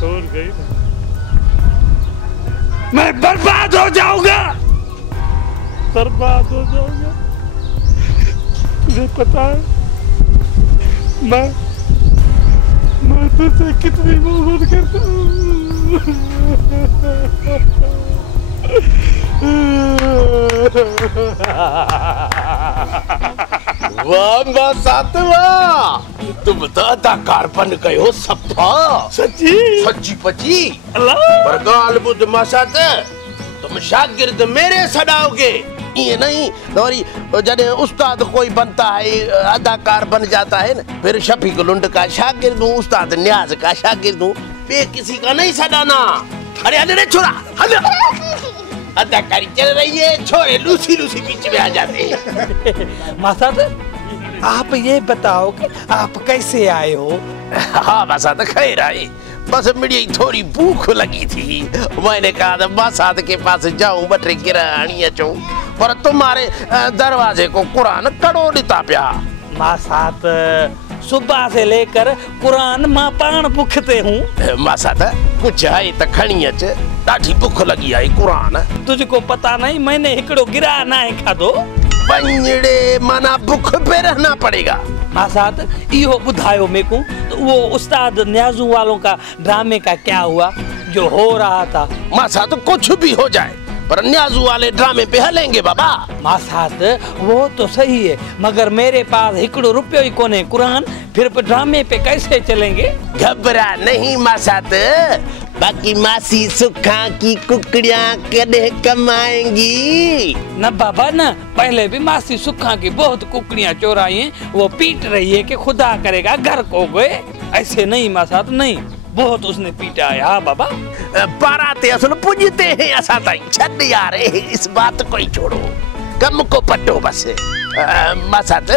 छोड़ गई ना, मैं बर्बाद हो जाऊंगा, बर्बाद हो जाऊंगा। तुझे पता है मैं तुझसे कितनी मोहब्बत करता हूँ। वाह सातवा, तुम तो अदाकार बन गए हो सफा। सच्ची सच्ची पची अल्लाह। पर गाल बुद्ध मसात तुम शागिर्द मेरे सडाओगे, ये नहीं। और जब उस्ताद कोई बनता है, अदाकार बन जाता है ना, फिर शफीक लुंड का शागिर्द हूँ, उस्ताद न्याज का शागिर्द हूँ, बे किसी का नहीं सडाना। अरे हले रे छोरा, हले अदाकारी चल रही है, छोरे लूसी लूसी बीच में आ जाते हैं। मासाद, आप ये बताओ कि आप कैसे आए हो? हाँ मासाद खैर आई, बस मेरी थोड़ी भूख लगी थी, मैंने कहा मासाद के पास जाऊं बटरे गिरानी चूं, पर तुम्हारे दरवाजे को कुरान कड़ो दिता प्या। मासाद सुबह से लेकर कुरान मां पान भुखते हूँ। मासाद कुछ है तो खणी अच, ॾाढी भूख लगी आई कुरान। तुझको पता नहीं मैंने हिकड़ो गिरा ना है खाधो। पंजड़े माना भूख पे रहना पड़ेगा। मासाद इहो बुधायो मेरे को, तो वो उस्ताद न्याजू वालों का ड्रामे का क्या हुआ जो हो रहा था? मासाद कुछ भी हो जाए पर न्याजू वाले ड्रामे पे हलेंगे बाबा। मासाद वो तो सही है, मगर मेरे पास हिकड़ो रुपयो ही कोने कुरान, फिर ड्रामे पे कैसे चलेंगे? घबरा नहीं मासाद, बाकी मासी सुखा की कुकड़ियाँ कदे कमाएंगी। न बाबा न, पहले भी मासी सुखा की बहुत कुकड़ियाँ चोराई हैं, वो पीट रही है कि खुदा करेगा घर को गए। ऐसे नहीं मासाद नहीं, बहुत उसने पीटा है। हाँ बाबा, बाराते असल पूजते हैं ऐसा ताई, छद यार इस बात को ही छोड़ो, कम को पट्टो बस। मासाद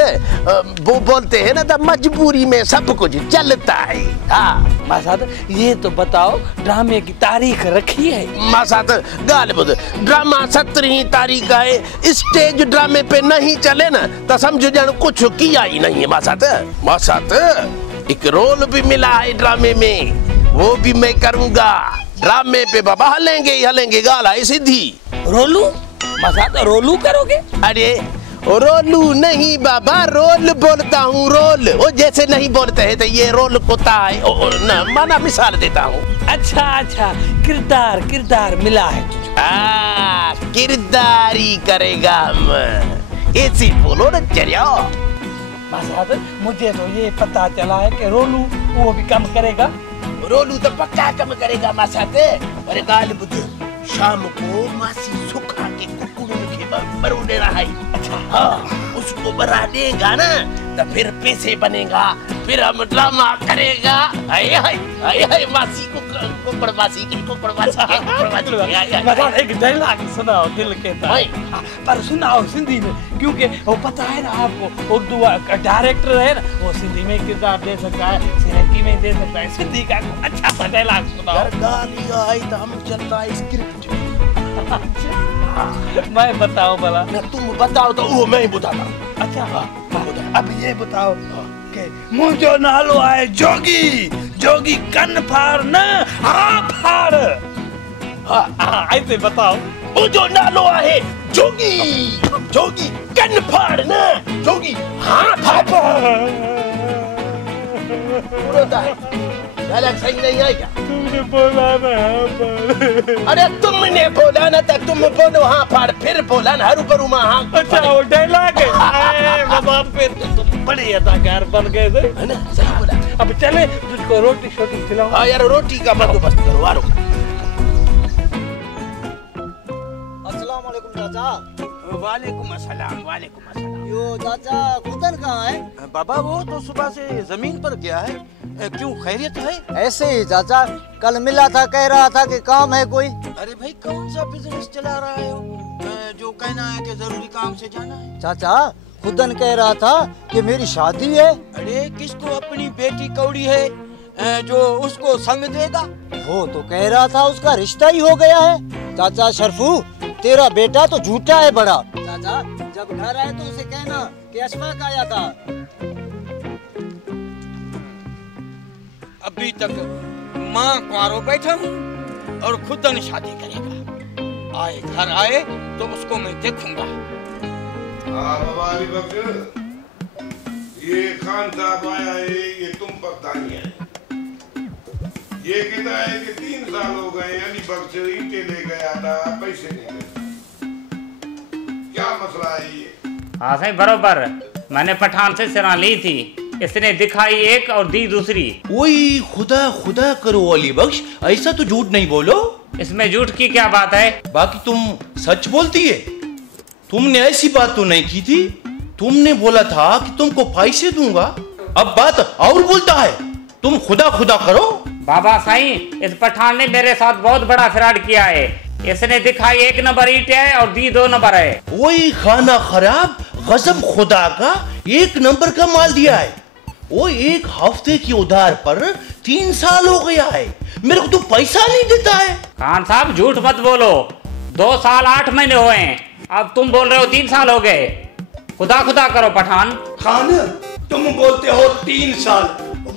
वो बोलते हैं ना, तो मजबूरी में सब कुछ चलता है। हाँ मासाद ये तो बताओ ड्रामे की तारीख रखी है? मासाद गाल बुध, ड्रामा 17 तारीख है, स्टेज ड्रामे पे नहीं चले ना तो समझो जान कुछ किया ही नहीं है। मासाद एक रोल भी मिला है ड्रामे में, वो भी मैं करूंगा। ड्रामे पे बाबा हलेंगे गाल है सीधी। रोलू? मासाद रोलू करोगे? अरे रोलू नहीं बाबा, रोल बोलता हूँ, रोल। वो जैसे नहीं बोलते हैं तो ये रोल कोता है ना, माना मिसाल देता हूँ। अच्छा किरदार मिला है। किरदारी करेगा हम, ऐसी बोलो न चरिया। मासाद मुझे तो ये पता चला है कि रोलू वो भी कम करेगा। रोलू तो पक्का कम करेगा मासाद। अरे गाल बुध, शाम को मासी सुखा के कुकुरों के बरू देना है। अच्छा हाँ, उसको बरा देगा ना तो फिर पैसे बनेगा, फिर हम ड्रामा करेगा। हाय मासी कुकड़ मासी की मासाद एक डायलॉग सुनाओ दिल के तार, पर सुनाओ सिंधी में, क्योंकि वो पता है ना आपको, उर्दू का डायरेक्टर है ना, वो सिंधी में किरदार दे सकता है, सिरकी में दे सकता है, सिंधी का अच्छा सा डायलॉग सुनाओ। गालियाँ आई तो हम चलता है स्क्रिप्ट। मैं बताऊं भला? ना तुम बताओ तो वो मैं ही बताता। अच्छा अब ये बताओ कि मुझो नालो आए जोगी कन फाड़ न हाँ फाड़। हाँ ऐसे बताओ। मुझो नालो आए जोगी कन फाड़ न जोगी हाँ फाड़। डायलॉग सही नहीं है क्या? तुमने बोला ना हाँ फाड़। अरे तुमने बोला ना तो तुम बोलो हाँ फाड़, फिर बोला ना हरू बरू माँ हाँ। अच्छा वो डायलॉग है बाबा, फिर तुम बड़े अदाकार बन गए थे, है ना? सही बोला। अब चले तुझको रोटी शोटी खिलाओ। हाँ यार रोटी का बंदोबस्त करो। आरो अस्सलाम वालेकुम चाचा। वालेकुम अस्सलाम। यो चाचा खुदन कहाँ है? बाबा वो तो सुबह से जमीन पर गया है। क्यों खैरियत है? ऐसे ही चाचा, कल मिला था, कह रहा था कि काम है कोई। अरे भाई कौन सा बिजनेस चला रहा है जो कहना है कि जरूरी काम से जाना है? चाचा खुदन कह रहा था कि मेरी शादी है। अरे किसको अपनी बेटी कौड़ी है जो उसको संग देगा? वो तो कह रहा था उसका रिश्ता ही हो गया है। चाचा शरफू, तेरा बेटा तो झूठा है बड़ा। चाचा जब घर आए तो उसे कहना कि अशफाक आया था। अभी तक माँ कुंवारो बैठा हूँ और खुदन शादी करेगा। आए घर आए तो उसको मैं देखूंगा। बाबा अली बख्श, ये खान साहब आया है, ये तुम पगदानी है। ये कहता है कि 3 साल हो गए अली बख्श ईंटें ले गया था, पैसे नहीं गए। क्या मसला है ये? हाँ सही बरोबर, मैंने पठान से सिरा ली थी, इसने दिखाई एक और दी दूसरी। ओए खुदा खुदा करो अली बख्श, ऐसा तो झूठ नहीं बोलो। इसमें झूठ की क्या बात है? बाकी तुम सच बोलती है। तुमने ऐसी बात तो नहीं की थी, तुमने बोला था कि तुमको पैसे दूंगा, अब बात और बोलता है। तुम खुदा खुदा करो। बाबा साईं, इस पठान ने मेरे साथ बहुत बड़ा फ्रॉड किया है। इसने दिखाई 1 नंबर ईंट है और दी 2 नंबर है। वही खाना खराब, गजब खुदा का 1 नंबर का माल दिया है। वो 1 हफ्ते की उधार पर 3 साल हो गया है, मेरे को तो पैसा नहीं देता है। खान साहब झूठ मत बोलो, 2 साल 8 महीने हुए हैं, अब तुम बोल रहे हो 3 साल हो गए। खुदा खुदा करो पठान। खान, तुम बोलते हो 3 साल,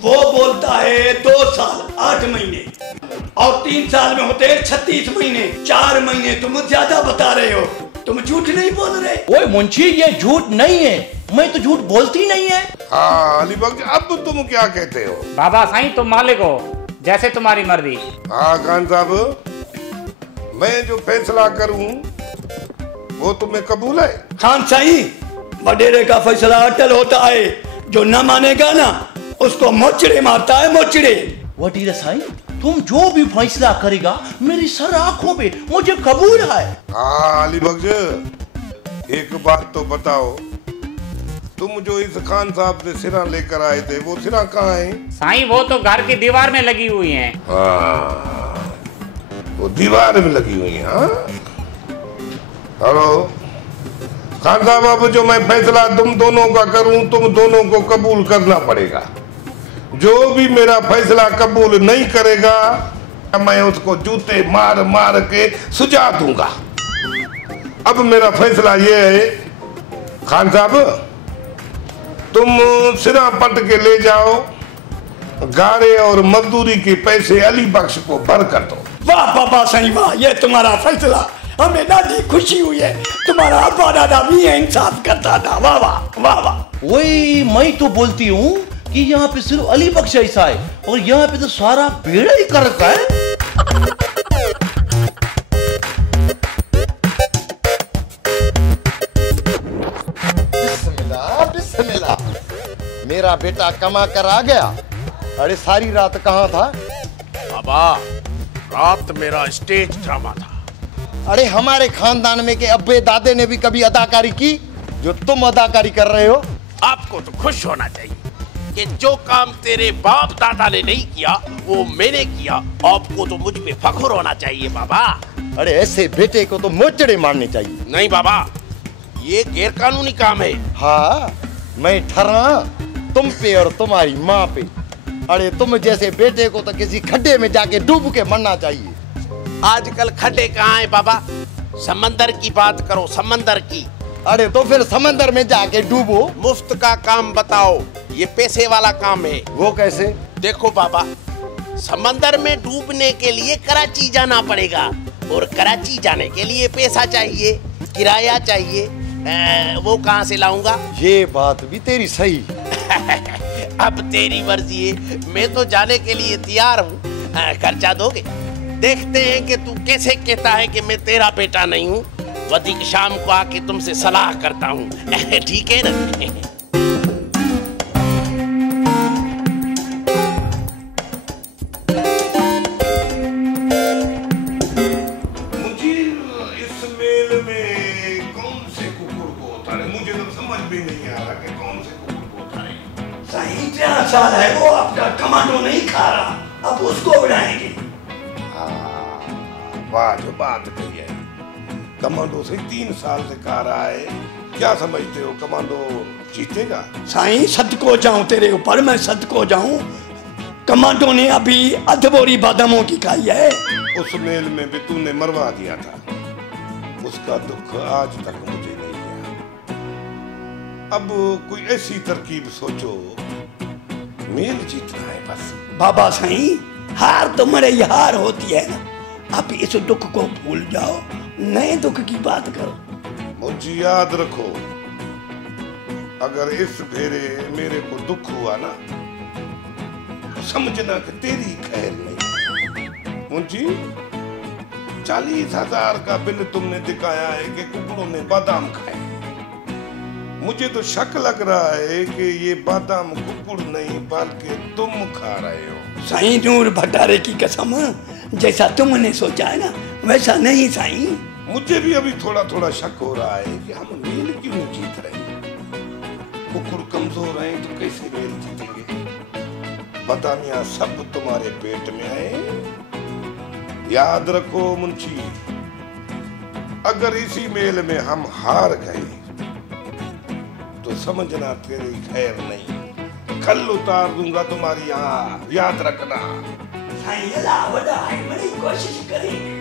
वो बोलता है 2 साल 8 महीने, और 3 साल में होते हैं 36 महीने। 4 महीने तुम ज्यादा बता रहे हो, तुम झूठ नहीं बोल रहे। ओए मुंशी, ये झूठ नहीं है, मैं तो झूठ बोलती नहीं है। हाँ अली बख्श, अब तुम क्या कहते हो? बाबा साईं, तुम मालिक हो, जैसे तुम्हारी मर्जी। हाँ खान साहब, मैं जो फैसला करूं वो तुम्हें कबूल है? खान साईं, वडेरे का फैसला अटल होता है, जो न मानेगा ना उसको मोचड़े मारता है, मोचड़े। वडीरा साईं, तुम जो भी फैसला करेगा मेरी सर आंखों पे मुझे कबूल है। हाँ अली बख्श, एक बात तो बताओ, तुम जो इस खान साहब से सिरा लेकर आए थे, वो सिरा कहाँ है? साईं, वो तो घर की दीवार में लगी हुई हैं। हाँ, वो दीवार में लगी हुई है। हाँ? हेलो खान साहब, अब जो मैं फैसला तुम दोनों का करूं, तुम दोनों को कबूल करना पड़ेगा। जो भी मेरा फैसला कबूल नहीं करेगा, मैं उसको जूते मार मार के सुझा दूंगा। अब मेरा फैसला ये है, खान साहब तुम सिरा पट के ले जाओ, गारे और मजदूरी के पैसे अली बख्श को भर कर दो। वाह बाबा साईं वाह, ये तुम्हारा फैसला, हमें दादी खुशी हुई है। तुम्हारा अब्बा दादा भी इंसाफ करता था। वाह वाह वाह वाह। वही मैं तो बोलती हूँ कि यहाँ पे सिर्फ अली बख्श ऐसा है, और यहाँ पे तो सारा बेड़ा ही कर रखा है। बिस्मिल्लाह बिस्मिल्लाह, मेरा बेटा कमा कर आ गया। अरे सारी रात कहाँ था? बाबा, रात मेरा स्टेज ड्रामा था। अरे हमारे खानदान में के अब्बे दादे ने भी कभी अदाकारी की जो तुम अदाकारी कर रहे हो? आपको तो खुश होना चाहिए कि जो काम तेरे बाप दादा ने नहीं किया वो मैंने किया। आपको तो मुझ पे फख्र होना चाहिए बाबा। अरे ऐसे बेटे को तो मोचड़े मारने चाहिए। नहीं बाबा, ये गैर कानूनी काम है। हाँ, मैं ठहरा तुम पे और तुम्हारी माँ पे। अरे तुम जैसे बेटे को तो किसी खड्डे में जाके डूब के मरना चाहिए। आजकल खड्डे कहाँ है बाबा? समंदर की बात करो, समंदर की। अरे तो फिर समंदर में जाके डूबो। मुफ्त का काम बताओ, ये पैसे वाला काम है। वो कैसे? देखो बाबा, समंदर में डूबने के लिए कराची जाना पड़ेगा, और कराची जाने के लिए पैसा चाहिए, किराया चाहिए। वो कहाँ से लाऊंगा? ये बात भी तेरी सही। अब तेरी मर्जी है, मैं तो जाने के लिए तैयार हूँ। खर्चा दोगे? देखते हैं कि तू कैसे कहता है कि मैं तेरा बेटा नहीं हूँ। वधिक शाम को आके तुमसे सलाह करता हूँ, ठीक है ना? मुझे इस मेल में कौन से कुकुर को उतारे? मुझे तो समझ भी नहीं आ रहा कि कौन से कुकुर को उतारे। सही 4 साल है वो आपका कमांडो नहीं खा रहा, अब उसको बढ़ाएंगे। वाह, जो बात कही है, कमांडो से 3 साल से खा रहा है। क्या समझते हो कमांडो जीतेगा? साईं सद को जाऊं तेरे ऊपर, मैं सद को जाऊं। कमांडो ने अभी अधबोरी बादामों की खाई है। उस मेल में भी तूने मरवा दिया था, उसका दुख आज तक मुझे नहीं गया। अब कोई ऐसी तरकीब सोचो, मेल जीतना है बस। बाबा साईं हार तो मरे हार होती है ना। आप इस दुख को भूल जाओ, नए दुख की बात करो। मुझे याद रखो, अगर इस फेरे मेरे को दुख हुआ ना, समझना कि तेरी खैर नहीं। मुंशी 40,000 का बिल तुमने दिखाया है कि कुकड़ों ने बादाम खाए। मुझे तो शक लग रहा है कि ये बादाम कुकुड़ नहीं बल्कि तुम खा रहे हो। साईं नूर भंडारे की कसम, जैसा तुमने सोचा है ना वैसा नहीं साईं। मुझे भी अभी थोड़ा थोड़ा शक हो रहा है कि हम मेल क्यों नहीं जीत रहे। कुकुड़ कमजोर हैं तो कैसे मेल जीतेंगे। बादामियां सब तुम्हारे पेट में आए। याद रखो मुंशी, अगर इसी मेल में हम हार गए तो समझना तेरी खैर नहीं। कल उतार दूंगा तुम्हारी यहाँ, याद रखना। साईं अल्लाह वड़ा है, बड़ी कोशिश करेंगे।